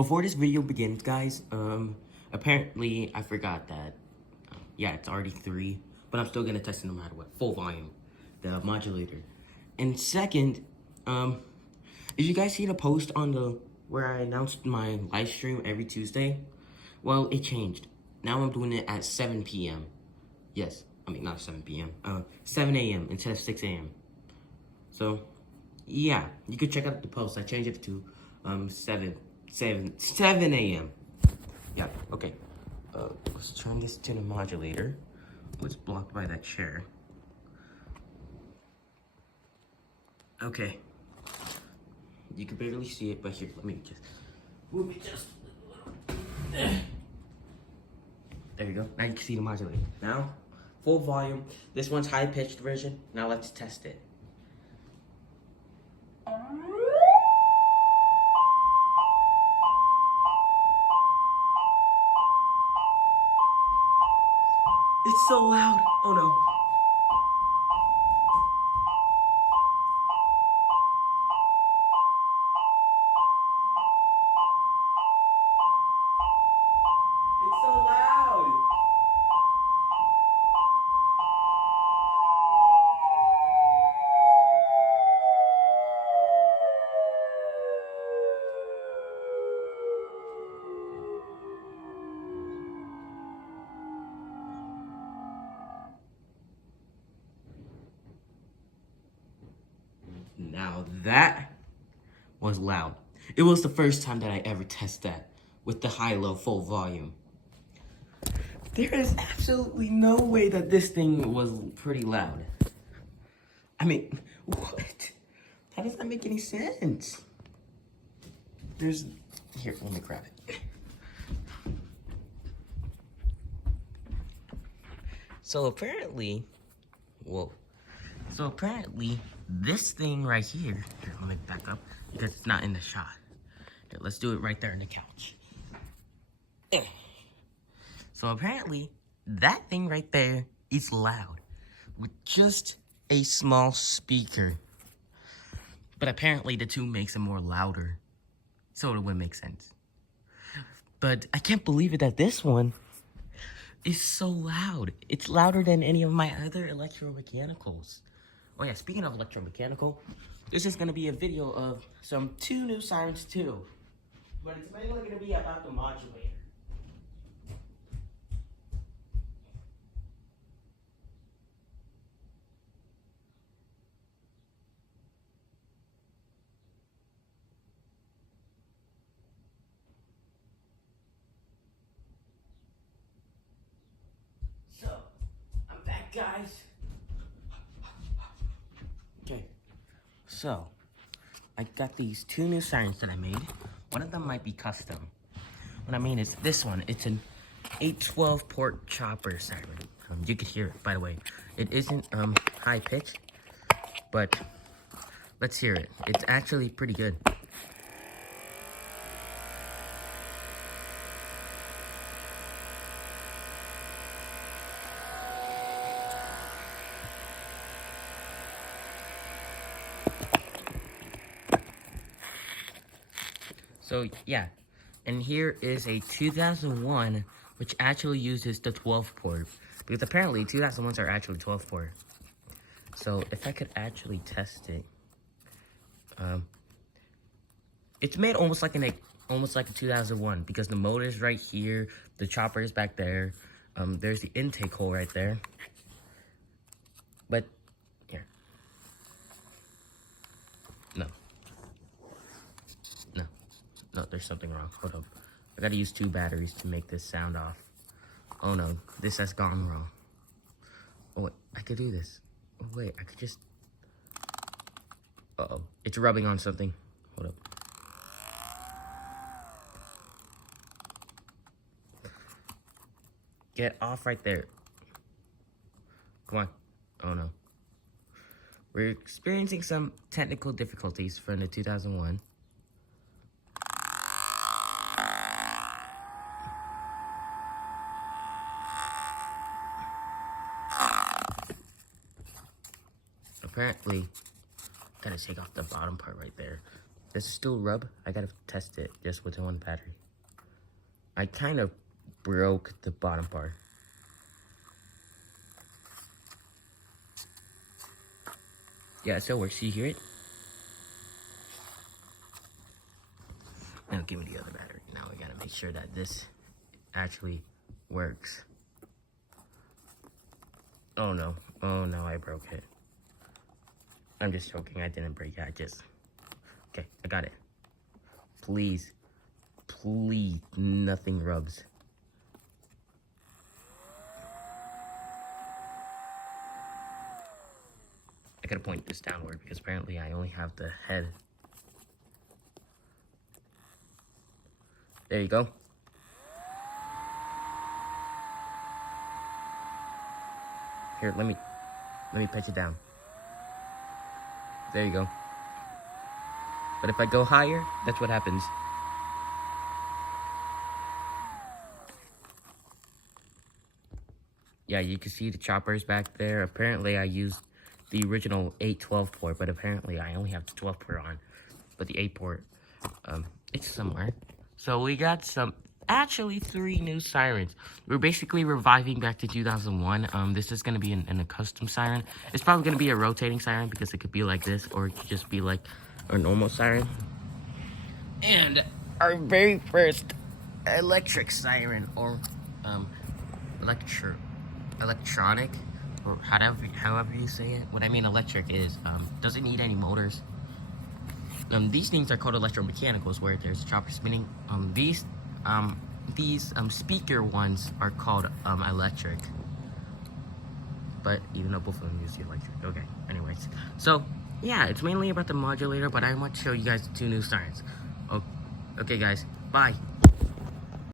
Before this video begins, guys, apparently I forgot that, yeah, it's already 3, but I'm still gonna test it no matter what. Full volume, the modulator. And second, did you guys see the post on where I announced my live stream every Tuesday? Well, it changed. Now I'm doing it at 7 p.m. Yes, I mean, not 7 p.m., 7 a.m. instead of 6 a.m. So, yeah, you could check out the post. I changed it to 7 a.m. Yeah, okay. Let's turn this to the modulator. It's blocked by that chair. Okay. You can barely see it, but here, let me just move it just a little. There you go. Now you can see the modulator. Now, full volume. This one's high-pitched version. Now let's test it. It's so loud. Oh no. It's so loud. Now that was loud. It was the first time that I ever tested that with the high-low full volume. There is absolutely no way that this thing was pretty loud. I mean, what? How does that make any sense? Here, let me grab it. So apparently, this thing right here, let me back up because it's not in the shot. Here, let's do it right there on the couch. So apparently, that thing right there is loud with just a small speaker. But apparently the two makes it more louder. So it would make sense. But I can't believe it that this one is so loud. It's louder than any of my other electromechanicals. Oh yeah, speaking of electromechanical, this is gonna be a video of two new Sirens too. But it's mainly gonna be about the modulator. So, I'm back, guys. Okay, so I got these 2 new sirens that I made. One of them might be custom. What I mean is this one. It's an 812 port chopper siren. You could hear it, by the way. It isn't high pitch, but let's hear it. It's actually pretty good. So yeah, and here is a 2001, which actually uses the 12 port, because apparently 2001s are actually 12 port. So if I could actually test it, it's made almost like a 2001, because the motor is right here, the chopper is back there, there's the intake hole right there. But here, no, there's something wrong. Hold up. I gotta use 2 batteries to make this sound off. Oh no, this has gone wrong. Oh wait, I could do this. Oh wait, I could just... Uh-oh, it's rubbing on something. Hold up. Get off right there. Come on. Oh no. We're experiencing some technical difficulties from the 2001. Apparently, gotta take off the bottom part right there. Does it still rub? I gotta test it just with one battery. I kind of broke the bottom part. Yeah, it still works. You hear it? Now give me the other battery. Now we gotta make sure that this actually works. Oh no, I broke it. I'm just joking, I didn't break it, okay, I got it. Please, nothing rubs. I gotta point this downward because apparently I only have the head. There you go. Here, let me pitch it down. There you go. But if I go higher, that's what happens. Yeah, you can see the choppers back there. Apparently I used the original 8/12 port, but apparently I only have the 12 port on. But the 8 port, it's somewhere. So we got actually 3 new sirens. We're basically reviving back to 2001. This is gonna be a custom siren. It's probably gonna be a rotating siren because it could be like this, or it could just be like a normal siren. And our very first electric siren, or electronic, or however you say it. What I mean electric is doesn't need any motors. These things are called electromechanicals, where there's a chopper spinning. These speaker ones are called electric. But even though both of them use the electric. Okay, anyways. So, yeah, it's mainly about the modulator, but I want to show you guys the 2 new sirens. Okay, guys, bye.